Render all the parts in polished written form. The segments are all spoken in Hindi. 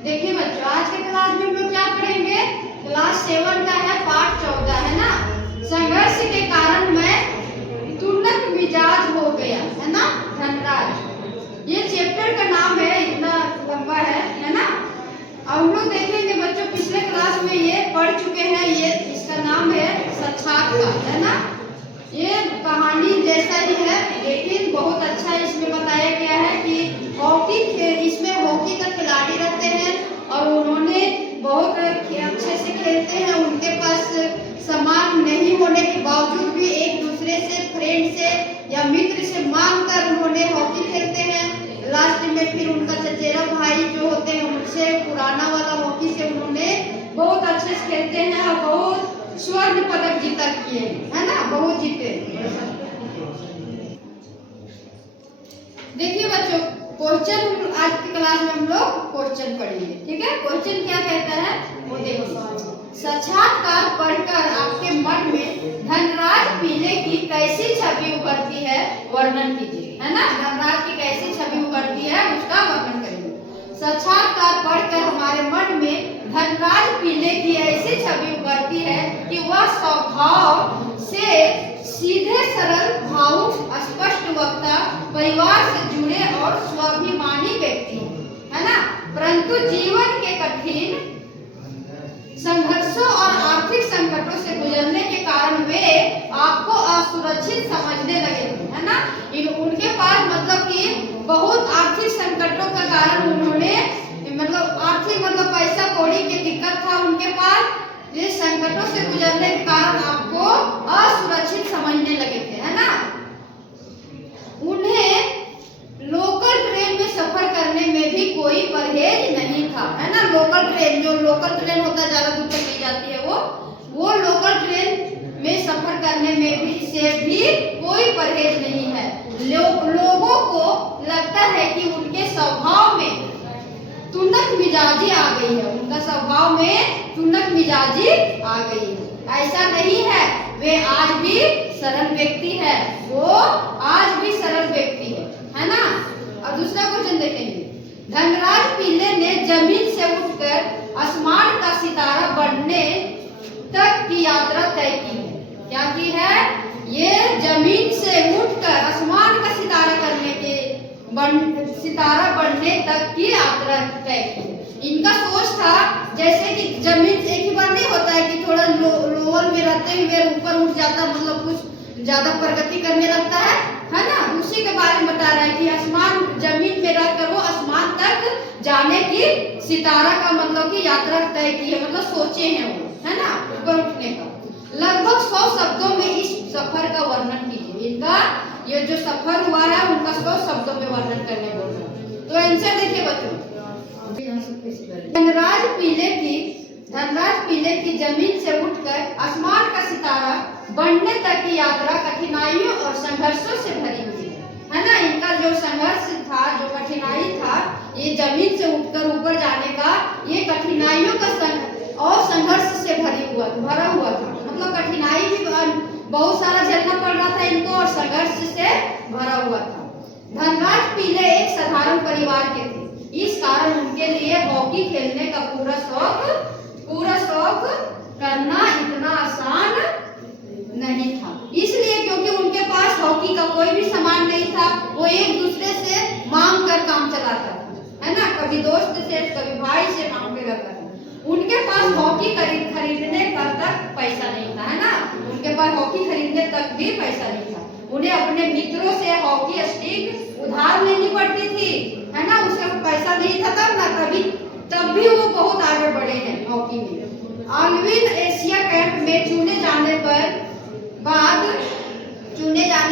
देखिए बच्चों, आज के क्लास में हम लोग क्या पढ़ेंगे? क्लास 7 का है, पाठ 14 है ना। संघर्ष के कारण मैं तुनक मिजाज हो गया, है ना, धनराज। ये चैप्टर का नाम है, इतना लंबा है ना। अब हम लोग देखेंगे बच्चों, पिछले क्लास में ये पढ़ चुके हैं। ये इसका नाम है साक्षात्कार, है ना। ये कहानी जैसा ही है, लेकिन बहुत अच्छा इसमें बताया गया है कि इसमें हॉकी का खिलाड़ी रहते हैं और उन्होंने बहुत अच्छे से खेलते हैं। उनके पास सामान नहीं होने के बावजूद भी एक दूसरे से, फ्रेंड से या मित्र से मांग कर उन्होंने हॉकी खेलते हैं। लास्ट में फिर उनका चचेरा भाई जो होते हैं उनसे पुराना वाला हॉकी से उन्होंने बहुत अच्छे से खेलते हैं और बहुत स्वर्ण पदक जीता किए, है ना, बहुत जीते। देखिए बच्चों, क्वेश्चन आज की क्लास में हम लोग क्वेश्चन पढ़ेंगे, ठीक है। क्वेश्चन क्या कहता है वो देखो। साक्षात्कार पढ़कर आपके मन में धनराज पीले की कैसी छवि उभरती है, वर्णन कीजिए, है ना। धनराज की कैसी छवि उभरती है उसका वर्णन करेंगे। साक्षात्कार पढ़कर हमारे मन में धनराज पीले की ऐसी छवि उभरती है कि वह स्वभाव से सीधे, सरल, भावुक, स्पष्ट वक्ता, परिवार से जुड़े और स्वाभिमानी व्यक्ति है ना। परंतु जीवन के कठिन संघर्षों और आर्थिक संकटों से गुजरने के कारण वे आपको असुरक्षित समझने लगे थे, है ना। उनके पास मतलब कि बहुत आर्थिक संकटों का कारण उन्होंने आर्थिक पैसा कौड़ी की दिक्कत था उनके पास। ये संकटों से गुजरने के कारण आपको असुरक्षित समझने लगे थे, है ना। उन्हें लोकल ट्रेन में सफर करने में भी कोई परहेज नहीं था, है ना। लोकल ट्रेन, जो लोकल ट्रेन होता है ज्यादा दूर तक ले जाती है, वो लोकल ट्रेन में सफर करने में भी कोई परहेज नहीं है। लोगों को लगता है कि उनके स्वभाव में तुनक मिजाजी आ गई है, उनका स्वभाव में तुनक मिजाजी आ गई है। ऐसा नहीं है, वे आज भी सरल व्यक्ति है, वो आज भी सरल व्यक्ति है ना। और दूसरा क्वेश्चन देखेंगे। धनराज पीले ने जमीन से उठकर आसमान का सितारा बनने तक की यात्रा तय की है। क्या की है? ये जमीन से उठकर आसमान का सितारा सितारा बनने तक की यात्रा तय की। इनका सोच था जैसे कि जमीन से एक ही बार नहीं होता है कि थोड़ा लोअर में रहते हुए ऊपर उठ जाता, मतलब कुछ ज्यादा प्रगति करने लगता है ना। उसी के बारे में बता रहा है कि आसमान, जमीन में रहकर वो आसमान तक जाने की सितारा का मतलब की यात्रा तय की है, मतलब सोचे हैं वो, है ना, ऊपर उठने का। लगभग 100 शब्दों में इस सफर का वर्णन कीजिए। इनका ये जो सफर हुआ है उनका 100 शब्दों में वर्णन करने बोल रहा है। तो आंसर देखिए बच्चों। धनराज पीले की जमीन से उठकर आसमान का सितारा बनने तक की यात्रा कठिनाइयों और संघर्षों से भरी हुई है ना। इनका जो संघर्ष था, जो कठिनाई था, ये जमीन से उठकर ऊपर जाने का, ये कठिनाइयों का और संघर्ष से भरा हुआ था। मतलब कठिनाई भी बहुत सारा झेलना पड़ रहा था इनको और संघर्ष से भरा हुआ था। धनराज पीले एक साधारण परिवार के थे, इस कारण उनके लिए हॉकी खेलने का पूरा शौक करना इतना आसान नहीं था। इसलिए क्योंकि उनके पास हॉकी का कोई भी सामान नहीं था, वो एक दूसरे से मांग कर काम चलाता था, है ना। कभी दोस्त से, कभी भाई से मांगते रहता था। उनके पास हॉकी खरीदने का तक पैसा नहीं था, है ना। उनके पास हॉकी खरीदने तक भी पैसा नहीं था। उन्हें अपने मित्रों से हॉकी स्टिक उधार लेनी पड़ती थी, है ना। उसका पैसा नहीं था तब भी वो बहुत आगे बढ़े हैं हॉकी में। ऑलविन एशिया कैंप में चुने जाने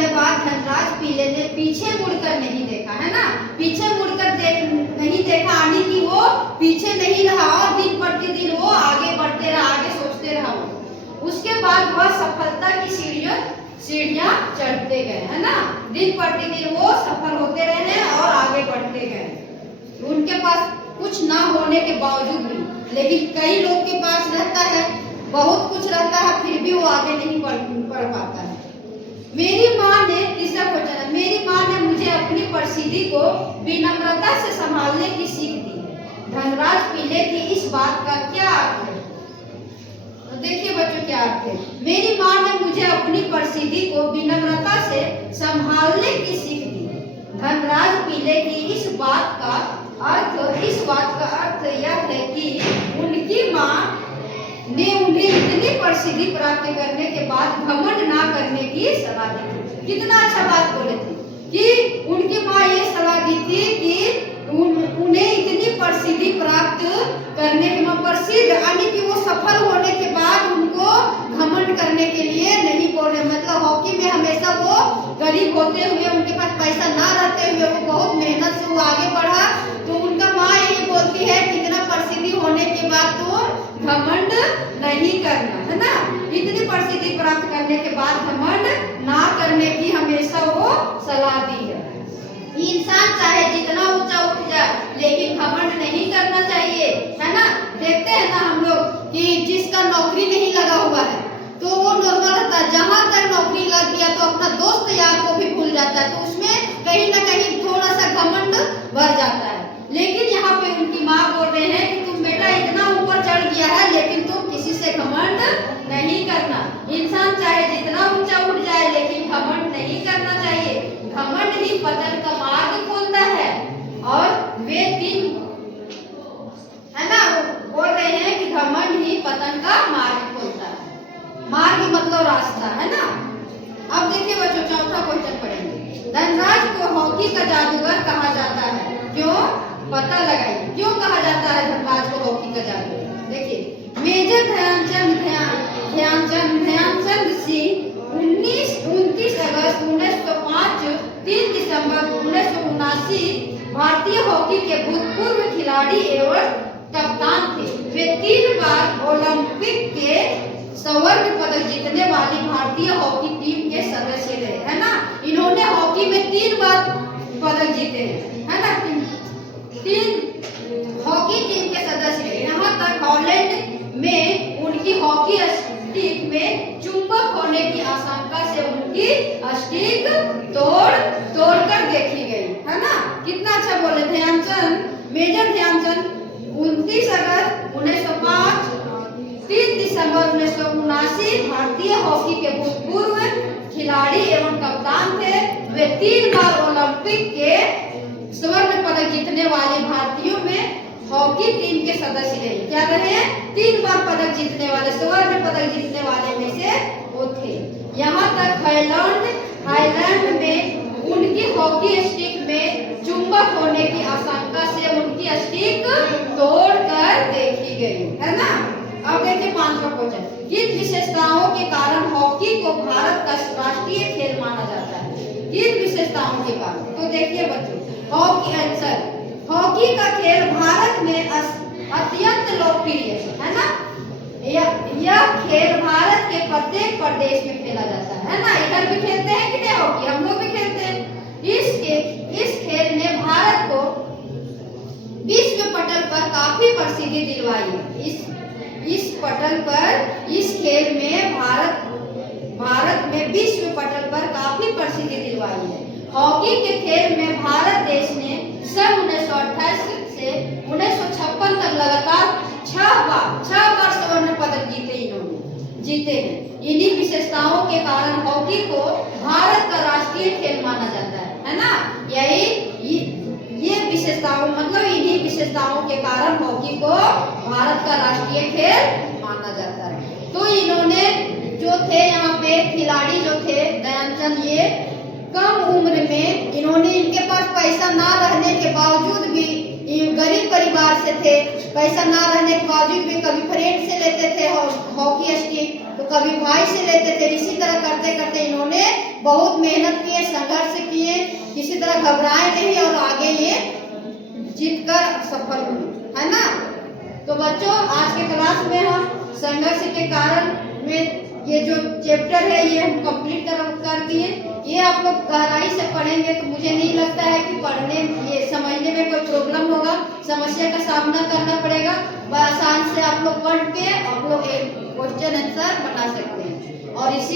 बाद धनराज पीले ने पीछे मुड़कर नहीं देखा, है ना। पीछे मुड़कर नहीं देखा, यानी कि वो पीछे नहीं रहा और दिन प्रतिदिन वो आगे बढ़ते रहा, आगे सोचते रहा। उसके बाद वह सफलता की सीढ़ियां चढ़ते गए, है ना। दिन प्रतिदिन वो सफल होते रहे और आगे बढ़ते गए। उनके पास कुछ ना होने के बावजूद भी, लेकिन कई लोग के पास रहता है, बहुत कुछ रहता है, फिर भी वो आगे नहीं बढ़ पाता है। मेरी माँ ने मुझे अपनी परिस्थिति को विनम्रता से संभालने की सीख दी। धनराज पीले बात का क्या अर्थ है? तो देखिए बच्चों क्या अर्थ है। मेरी माँ ने मुझे अपनी परिस्थिति को विनम्रता से संभालने की सीख दी। धनराज पिल्ले की इस बात का अर्थ यह है कि उनकी माँ ने उन्हें इतनी प्रसिद्धि प्राप्त करने के बाद घमंड ना करने की सलाह दी थी। कितना अच्छा बात बोले थे कि उनकी माँ ये सलाह दी थी कि उन्हें इतनी प्रसिद्धि प्राप्त करने के बाद प्रसिद्ध यानी कि वो सफल होने के बाद उनको घमंड करने के लिए नहीं बोल रहे। मतलब हॉकी में हमेशा वो गरीब होते हुए, उनके पास पैसा ना रहते हुए वो बहुत मेहनत से वो आगे बढ़ा। तो उनका माँ यही बोलती है कि इतना प्रसिद्धि होने के बाद तो घमंड नहीं करना, है ना। इतनी प्रसिद्धि प्राप्त करने के बाद घमंड ना करने की हमेशा वो सलाह दी है। इंसान चाहे जितना ऊंचा उठ जाए लेकिन घमंड नहीं करना चाहिए, है ना। देखते हैं ना हम लोग कि जिसका नौकरी नहीं लगा हुआ है तो वो नॉर्मल रहता है, जहां तक नौकरी लग गया तो अपना दोस्त यार को भी भूल जाता है, तो उसमें कहीं ना कहीं थोड़ा सा घमंड बढ़ जाता है। लेकिन यहाँ पे उनकी माँ बोल रहे हैं कि तुम बेटा इतना ऊपर चढ़ गया है लेकिन तुम किसी से घमंड नहीं करना। इंसान चाहे जितना ऊंचा उठ जाए लेकिन घमंड नहीं करना चाहिए। घमंड ही पतन का मार्ग खोलता है। और वे तीन, है ना, बोल रहे हैं कि घमंड ही पतन का मार्ग खोलता है। मार्ग मतलब रास्ता, है ना। अब देखिए बच्चों चौथा क्वेश्चन पढ़ेंगे। धनराज को हॉकी का जादूगर कहा जाता है, क्यों? पता लगाइए क्यों कहा जाता है धनराज को हॉकी का जादूगर। देखिए मेजर ध्यानचंद सिंह 29 अगस्त 1905 3 दिसंबर 1979 भारतीय हॉकी के भूतपूर्व खिलाड़ी एवं कप्तान थे। वे 3 बार ओलंपिक के स्वर्ण पदक जीतने वाली भारतीय हॉकी टीम के सदस्य रहे, है ना। इन्होंने हॉकी में 3 बार पदक जीते हैं, है ना। 3 हॉकी टीम के सदस्य रहे। यहाँ तक हॉलैंड में उनकी हॉकी स्टिक में चुंबक होने की आशंका से उनकी स्टिक तोड़कर देखी गई, है ना। कितना अच्छा बोले ध्यानचंद, मेजर ध्यानचंद 29 अगस्त 1905 3 दिसंबर 1979 भारतीय हॉकी के भूतपूर्व खिलाड़ी एवं कप्तान थे। वे 3 बार ओलंपिक के स्वर्ण पदक जीतने वाले भारतीयों में हॉकी टीम के सदस्य रहे। क्या रहे? 3 बार पदक जीतने वाले, स्वर्ण पदक जीतने वाले में से वो थे। यहाँ तक हाईलैंड में उनकी हॉकी स्टिक में चुंबक होने की आशंका से उनकी स्टिक तोड़कर देखी गई, है ना। अब देखिए 5वां क्वेश्चन। किन विशेषताओं के कारण हॉकी को भारत का राष्ट्रीय खेल माना जाता है? किन विशेषताओं के कारण? तो देखिए बच्चों, हॉकी आंसर, हॉकी का खेल भारत में अत्यंत लोकप्रिय है ना। यह खेल भारत के प्रत्येक प्रदेश में खेला जाता है ना। इधर भी खेलते हैं कि नहीं हॉकी, हम लोग भी खेलते हैं। इस खेल ने भारत को विश्व पटल पर काफी प्रसिद्धि दिलवाई है। इस खेल में भारत में विश्व पटल पर काफी प्रसिद्धि दिलवाई है। हॉकी के खेल में भारत देश ने सन 1928 से 1956 तक लगातार 6 बार स्वर्ण पदक जीते हैं। इन्हीं विशेषताओं के कारण हॉकी को भारत का राष्ट्रीय खेल माना जाता है ना। ये विशेषताओं मतलब इन्हीं विशेषताओं के कारण हॉकी को भारत का राष्ट्रीय खेल माना जाता है। तो इन्होंने जो थे यहाँ पे खिलाड़ी जो थे ध्यानचंद, ये कम उम्र में इनके पास पैसा ना रहने के बावजूद भी, गरीब परिवार से थे, पैसा ना रहने के बावजूद भी कभी फ्रेंड से लेते थे हॉकी स्टिक, तो कभी भाई से लेते थे। इसी तरह करते करते इन्होंने बहुत मेहनत किए, संघर्ष किए, किसी तरह घबराए नहीं और आगे ये जीतकर सफल हुए, है ना। तो बच्चों आज के क्लास में हम संघर्ष के कारण में ये जो चैप्टर है ये हम कंप्लीट कर दिए। ये आप लोग गहराई से पढ़ेंगे तो मुझे नहीं लगता है कि ये समझने में कोई प्रॉब्लम होगा, समस्या का सामना करना पड़ेगा। आसान से आप लोग पढ़ के आप लोग एक क्वेश्चन आंसर बना सकते हैं। और इसी